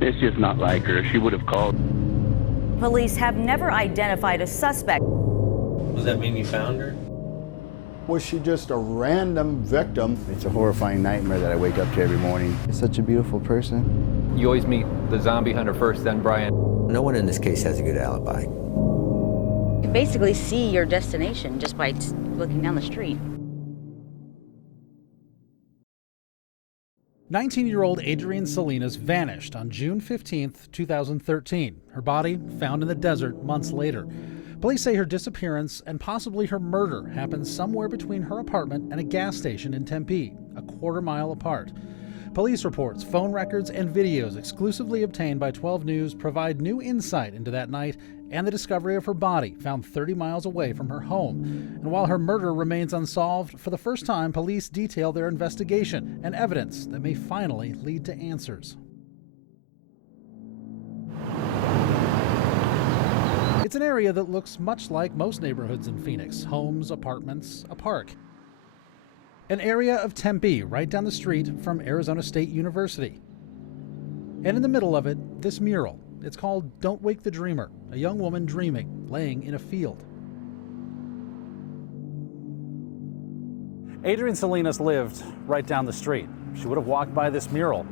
It's just not like her. She would have called. Police have never identified a suspect. Does that mean you found her? Was she just a random victim? It's a horrifying nightmare that I wake up to every morning. It's such a beautiful person. You always meet the zombie hunter first, then Brian. No one in this case has a good alibi. You basically see your destination just by looking down the street. 19-year-old Adrienne Salinas vanished on June 15, 2013. Her body found in the desert months later. Police say her disappearance and possibly her murder happened somewhere between her apartment and a gas station in Tempe, a quarter-mile apart. Police reports, phone records, and videos exclusively obtained by 12 News provide new insight into that night and the discovery of her body found 30 miles away from her home. And while her murder remains unsolved, for the first time, police detail their investigation and evidence that may finally lead to answers. It's an area that looks much like most neighborhoods in Phoenix: homes, apartments, a park. An area of Tempe right down the street from Arizona State University. And in the middle of it, this mural. It's called "Don't Wake the Dreamer," a young woman dreaming, laying in a field. Adrienne Salinas lived right down the street. She would have walked by this mural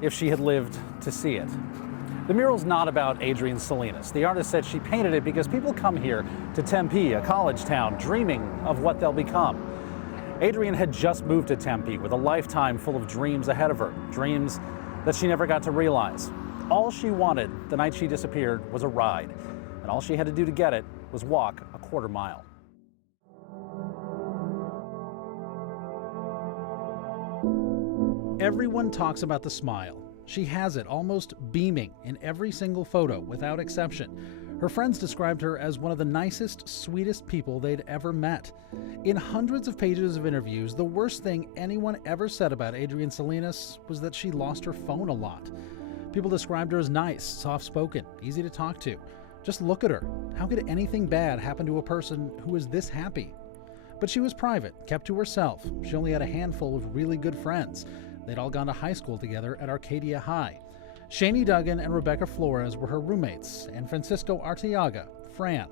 if she had lived to see it. The mural's not about Adrienne Salinas. The artist said she painted it because people come here to Tempe, a college town, dreaming of what they'll become. Adrienne had just moved to Tempe with a lifetime full of dreams ahead of her, dreams that she never got to realize. All she wanted the night she disappeared was a ride, and all she had to do to get it was walk a quarter mile. Everyone talks about the smile. She has it, almost beaming, in every single photo, without exception. Her friends described her as one of the nicest, sweetest people they'd ever met. In hundreds of pages of interviews, the worst thing anyone ever said about Adrienne Salinas was that she lost her phone a lot. People described her as nice, soft-spoken, easy to talk to. Just look at her. How could anything bad happen to a person who was this happy? But she was private, kept to herself. She only had a handful of really good friends. They'd all gone to high school together at Arcadia High. Shani Duggan and Rebecca Flores were her roommates, and Francisco Arteaga, Fran.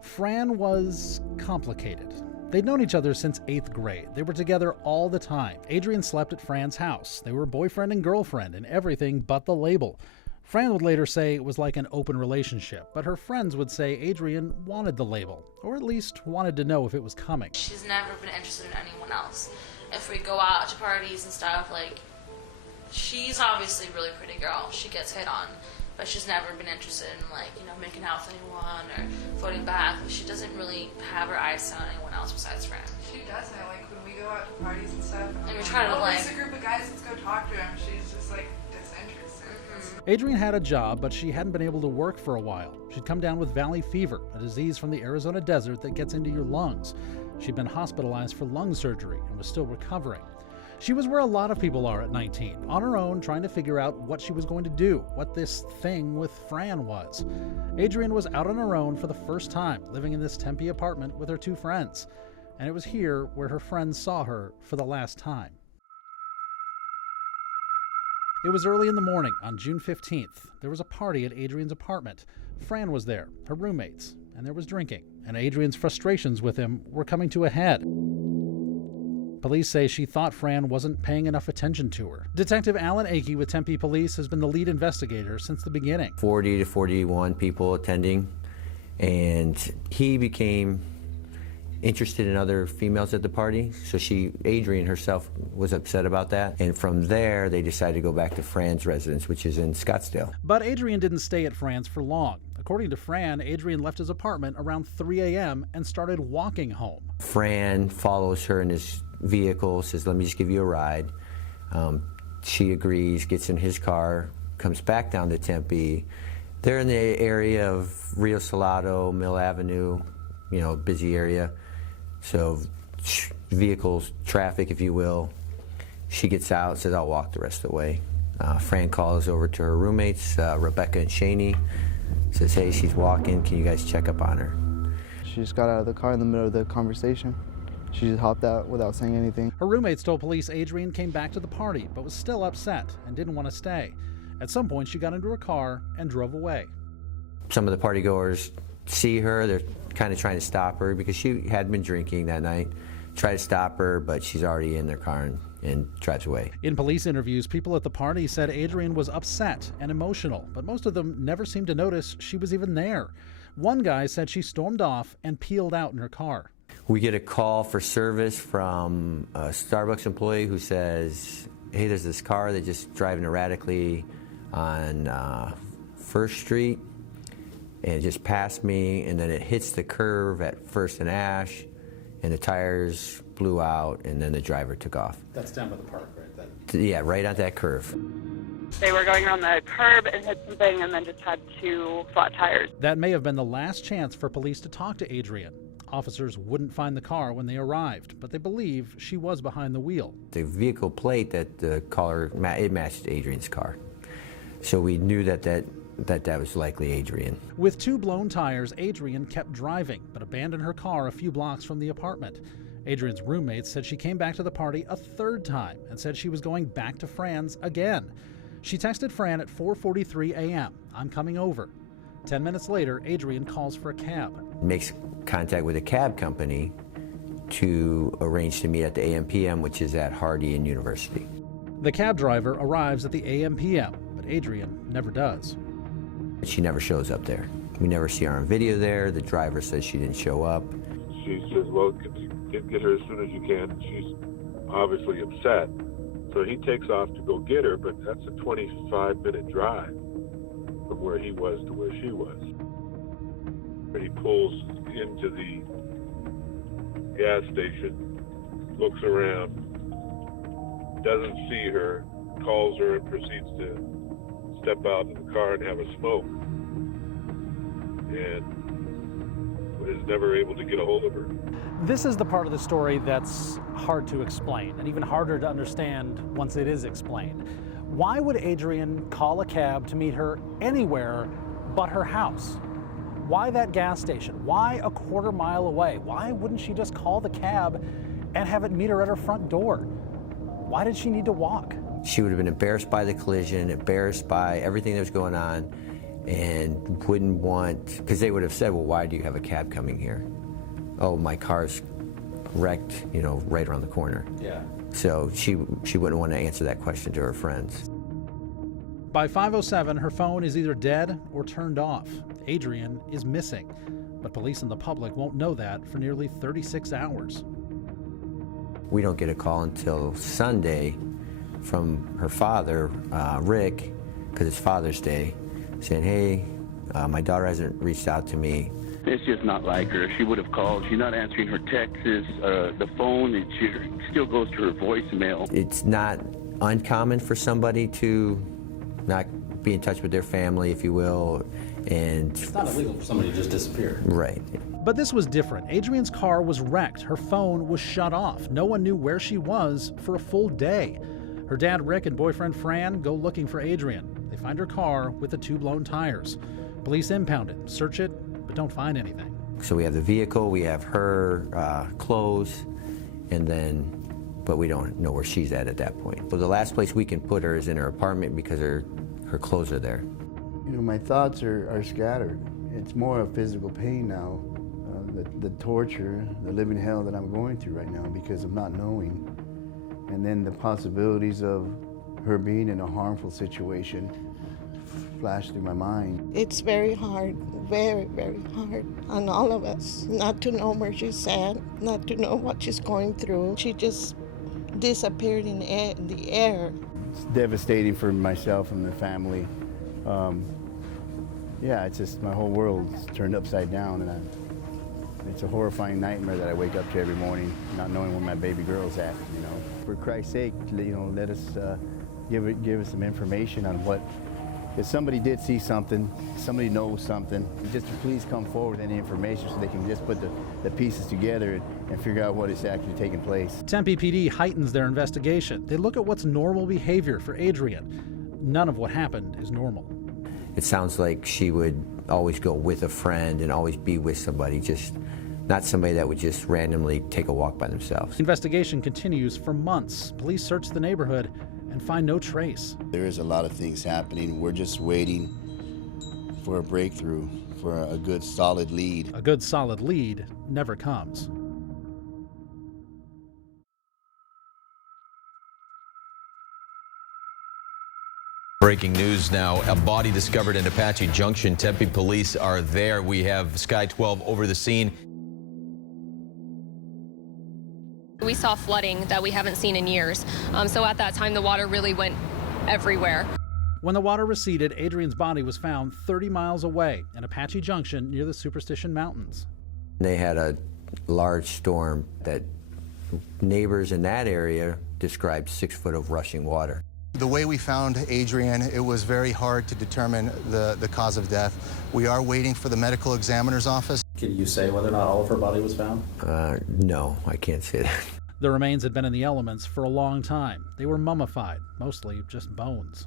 Fran was complicated. They'd known each other since 8th grade. They were together all the time. Adrienne slept at Fran's house. They were boyfriend and girlfriend in everything but the label. Fran would later say it was like an open relationship, but her friends would say Adrienne wanted the label, or at least wanted to know if it was coming. She's never been interested in anyone else. If we go out to parties and stuff, like, she's obviously a really pretty girl. She gets hit on, but she's never been interested in, like, you know, making out with anyone or floating back. She doesn't really have her eyes set on anyone else besides Fran. She doesn't. Like, when we go out to parties and stuff, and we try to, like, there's a group of guys, let's go talk to him. She's just, like, disinterested. Adrienne had a job, but she hadn't been able to work for a while. She'd come down with valley fever, a disease from the Arizona desert that gets into your lungs. She'd been hospitalized for lung surgery and was still recovering. She was where a lot of people are at 19, on her own, trying to figure out what she was going to do, what this thing with Fran was. Adrienne was out on her own for the first time, living in this Tempe apartment with her two friends. And it was here where her friends saw her for the last time. It was early in the morning on June 15th. There was a party at Adrienne's apartment. Fran was there, her roommates, and there was drinking. And Adrienne's frustrations with him were coming to a head. Police say she thought Fran wasn't paying enough attention to her. Detective Alan Akey with Tempe Police has been the lead investigator since the beginning. 40 to 41 people attending, and he became interested in other females at the party, so Adrienne herself was upset about that, and from there they decided to go back to Fran's residence, which is in Scottsdale. But Adrienne didn't stay at Fran's for long. According to Fran, Adrienne left his apartment around 3 a.m. and started walking home. Fran follows her in his vehicle, says, "Let me just give you a ride." She agrees, gets in his car, comes back down to Tempe. They're in the area of Rio Salado, Mill Avenue, you know, busy area. So vehicles, traffic, if you will. She gets out, says, "I'll walk the rest of the way." Fran calls over to her roommates, Rebecca and Shani, says, "Hey, she's walking, can you guys check up on her?" She just got out of the car in the middle of the conversation. She just hopped out without saying anything. Her roommates told police Adrienne came back to the party, but was still upset and didn't want to stay. At some point, she got into her car and drove away. Some of the partygoers see her. They're kind of trying to stop her because she had been drinking that night. Try to stop her, but she's already in their car and drives away. In police interviews, people at the party said Adrienne was upset and emotional, but most of them never seemed to notice she was even there. One guy said she stormed off and peeled out in her car. We get a call for service from a Starbucks employee who says, hey, there's this car that's just driving erratically on 1st Street, and it just passed me, and then it hits the curve at 1st and Ash, and the tires blew out, and then the driver took off. That's down by the park, right? Yeah, right on that curve. They were going around the curb and hit something and then just had 2 flat tires. That may have been the last chance for police to talk to Adrienne. Officers wouldn't find the car when they arrived, but they believe she was behind the wheel. The vehicle plate that the caller, it matched Adrienne's car. So we knew that was likely Adrienne. With 2 blown tires, Adrienne kept driving, but abandoned her car a few blocks from the apartment. Adrienne's roommates said she came back to the party a 3rd time and said she was going back to Fran's again. She texted Fran at 4:43 a.m., I'm coming over. 10 minutes later, Adrienne calls for a cab. Makes contact with a cab company to arrange to meet at the AMPM, which is at Hardy and University. The cab driver arrives at the AMPM, but Adrienne never does. She never shows up there. We never see her on video there. The driver says she didn't show up. She says, well, get her as soon as you can. She's obviously upset. So he takes off to go get her, but that's a 25-minute drive from where he was to where she was. He pulls into the gas station, looks around, doesn't see her, calls her, and proceeds to step out in the car and have a smoke, and is never able to get a hold of her. This is the part of the story that's hard to explain, and even harder to understand once it is explained. Why would Adrienne call a cab to meet her anywhere but her house? Why that gas station? Why a quarter mile away? Why wouldn't she just call the cab and have it meet her at her front door? Why did she need to walk? She would have been embarrassed by the collision, embarrassed by everything that was going on, and wouldn't want, because they would have said, well, why do you have a cab coming here? Oh, my car's wrecked, right around the corner. Yeah. So she wouldn't want to answer that question to her friends. By 5:07, her phone is either dead or turned off. Adrienne is missing, but police and the public won't know that for nearly 36 hours. We don't get a call until Sunday from her father, Rick, because it's Father's Day, saying, hey, my daughter hasn't reached out to me. It's just not like her. She would have called. She's not answering her texts. The phone, it still goes to her voicemail. It's not uncommon for somebody to not be in touch with their family, if you will. And it's not illegal for somebody to just disappear. Right. But this was different. Adrienne's car was wrecked. Her phone was shut off. No one knew where she was for a full day. Her dad, Rick, and boyfriend, Fran, go looking for Adrienne. They find her car with the 2 blown tires. Police impound it, search it, but don't find anything. So we have the vehicle, we have her clothes, but we don't know where she's at that point. But the last place we can put her is in her apartment because her clothes are there. My thoughts are scattered. It's more of physical pain now, the torture, the living hell that I'm going through right now because of not knowing. And then the possibilities of her being in a harmful situation flash through my mind. It's very hard, very, very hard on all of us not to know where she's at, not to know what she's going through. She just disappeared in the air. It's devastating for myself and the family. Yeah, it's just my whole world's turned upside down, and it's a horrifying nightmare that I wake up to every morning, not knowing where my baby girl's at. For Christ's sake, let us give us some information on what. If somebody did see something, somebody knows something, just to please come forward with any information so they can just put the pieces together and figure out what is actually taking place. Tempe PD heightens their investigation. They look at what's normal behavior for Adrienne. None of what happened is normal. It sounds like she would always go with a friend and always be with somebody, just not somebody that would just randomly take a walk by themselves. Investigation continues for months. Police search the neighborhood and find no trace. There is a lot of things happening. We're just waiting for a breakthrough, for a good solid lead. A good solid lead never comes. Breaking news now, a body discovered in Apache Junction. Tempe police are there. We have Sky 12 over the scene. We saw flooding that we haven't seen in years. So at that time, the water really went everywhere. When the water receded, Adrienne's body was found 30 miles away in Apache Junction near the Superstition Mountains. They had a large storm that neighbors in that area described 6 foot of rushing water. The way we found Adrienne, it was very hard to determine the cause of death. We are waiting for the medical examiner's office. Can you say whether or not all of her body was found? No, I can't say that. The remains had been in the elements for a long time. They were mummified, mostly just bones.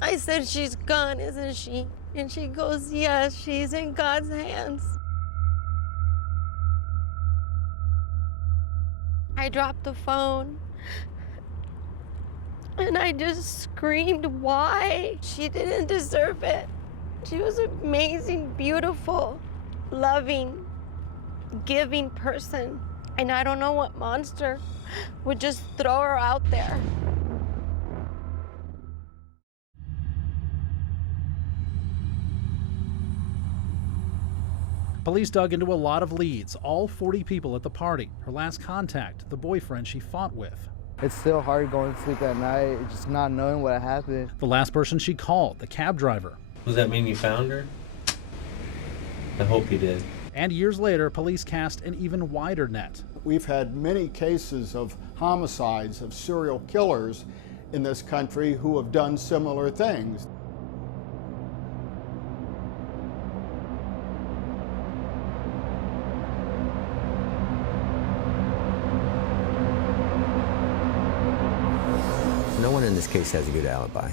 I said, she's gone, isn't she? And she goes, yes, she's in God's hands. I dropped the phone. And I just screamed, why? She didn't deserve it. She was an amazing, beautiful, loving, giving person. And I don't know what monster would just throw her out there. Police dug into a lot of leads, all 40 people at the party, her last contact, the boyfriend she fought with. It's still hard going to sleep at night, just not knowing what happened. The last person she called, the cab driver. Does that mean you found her? I hope you did. And years later, police cast an even wider net. We've had many cases of homicides, of serial killers in this country who have done similar things. No one in this case has a good alibi.